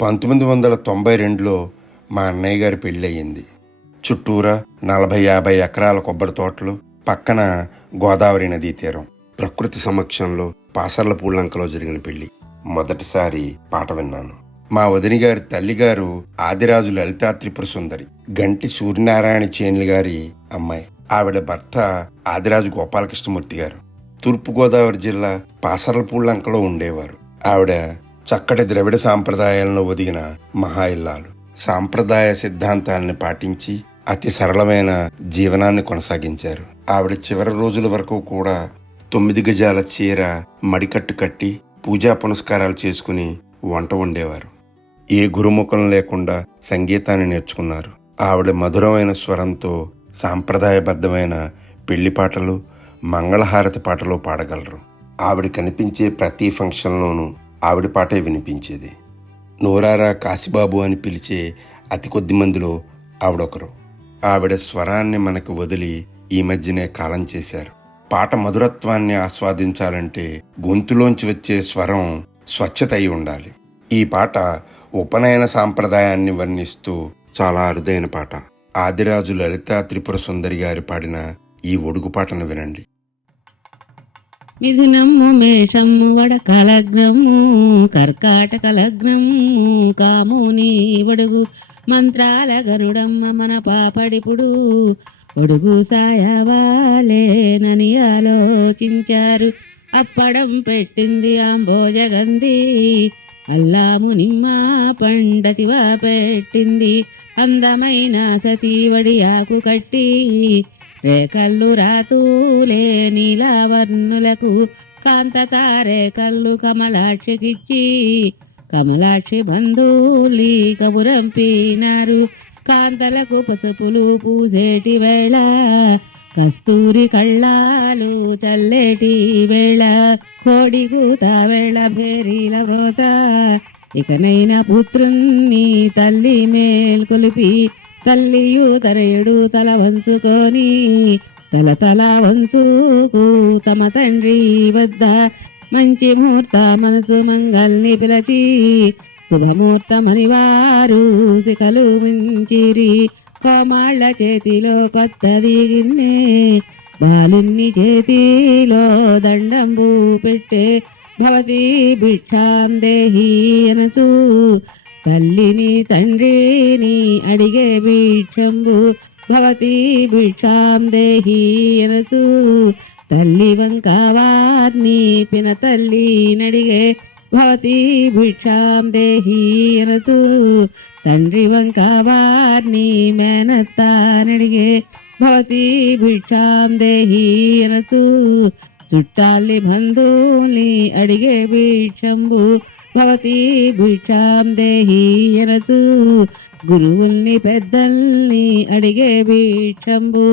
1992లో మా అన్నయ్య గారి పెళ్ళి అయ్యింది. చుట్టూరా 40-50 ఎకరాల కొబ్బరి తోటలు, పక్కన గోదావరి నదీ తీరం, ప్రకృతి సమక్షంలో పాసర్ల పూలంకలో జరిగిన పెళ్లి. మొదటిసారి పాట విన్నాను. మా వదిని గారి తల్లిగారు ఆదిరాజు లలితా త్రిపుర సుందరి, గంటి సూర్యనారాయణ చేన్లు గారి అమ్మాయి. ఆవిడ భర్త ఆదిరాజు గోపాలకృష్ణమూర్తి గారు తూర్పుగోదావరి జిల్లా పాసర్ల పూలంకలో ఉండేవారు. ఆవిడ చక్కటి ద్రవిడ సాంప్రదాయాలను ఒదిగిన మహా ఇల్లాలు. సాంప్రదాయ సిద్ధాంతాలని పాటించి అతి సరళమైన జీవనాన్ని కొనసాగించారు. ఆవిడ చివరి రోజుల వరకు కూడా 9 గజాల చీర మడికట్టు కట్టి పూజా పునస్కారాలు చేసుకుని వంట వండేవారు. ఏ గురుముఖం లేకుండా సంగీతాన్ని నేర్చుకున్నారు. ఆవిడ మధురమైన స్వరంతో సాంప్రదాయబద్ధమైన పెళ్లి పాటలు, మంగళహారతి పాటలు పాడగలరు. ఆవిడ కనిపించే ప్రతి ఫంక్షన్లోనూ ఆవిడ పాటే వినిపించేది. నూరారా కాశీబాబు అని పిలిచే అతి కొద్ది మందిలో ఆవిడొకరు. ఆవిడ స్వరాన్ని మనకు వదిలి ఈ మధ్యనే కాలం చేశారు. పాట మధురత్వాన్ని ఆస్వాదించాలంటే గొంతులోంచి వచ్చే స్వరం స్వచ్ఛత అయి ఉండాలి. ఈ పాట ఉపనయన సాంప్రదాయాన్ని వర్ణిస్తూ చాలా అరుదైన పాట. ఆదిరాజు లలితా త్రిపుర సుందరి గారి పాడిన ఈ ఒడుగు పాటను వినండి. మిథునము మేషము వడకలగ్నము కర్కాటక లగ్నము కాముని ఒడుగు మంత్రాల గనుడమ్మ మన పాపడిపుడు ఒడుగు సాయవాలేనని ఆలోచించారు. అప్పడం పెట్టింది ఆంబోజగంది, అల్లాము నిమ్మ పండతివా పెట్టింది. అందమైన సతీవడి ఆకు కట్టి రేకళ్ళు రాతూలే నీలావర్ణులకు కాంతతారే కళ్ళు కమలాక్షికిచ్చి కమలాక్షి బంధువులి కబురంపినారు. కాంతలకు పసుపులు పూసేటి వేళ కస్తూరి కళ్ళాలు చల్లేటి వేళ కోడి కూత వేళ భేరీల వ్రోత ఇకనైనా పుత్రుణ్ణి తల్లి మేల్కొలిపి తల్లియు తనయుడు తల వంచుకొని తల వంచుకు తమ తండ్రి వద్ద మంచి ముహూర్త మనసు మంగల్ని పిలచి శుభముహూర్తమని వారు శిఖలు మించిరి. కోమాళ్ళ చేతిలో కొత్తది గిన్నె, బాలుని చేతిలో దండంబు పెట్టే భవతి భిక్షాం దేహి అనసు తల్లిని తండ్రిని అడిగే భిక్షంబు భవతి భిక్షాం దేహి అనసు తల్లి వంక వారిని పిన తల్లి నడిగే భవతి భిక్షాం దేహి అనసు తండ్రి వంక వారిని మేనత్త నడిగే భవతి భిక్షాం దేహి అనసు చుట్టాలి బంధువుల్ని అడిగే భిక్షంబు భవతి భిక్షాం దేహి అనసు గురువుల్ని పెద్దల్ని అడిగే భిక్షంబు.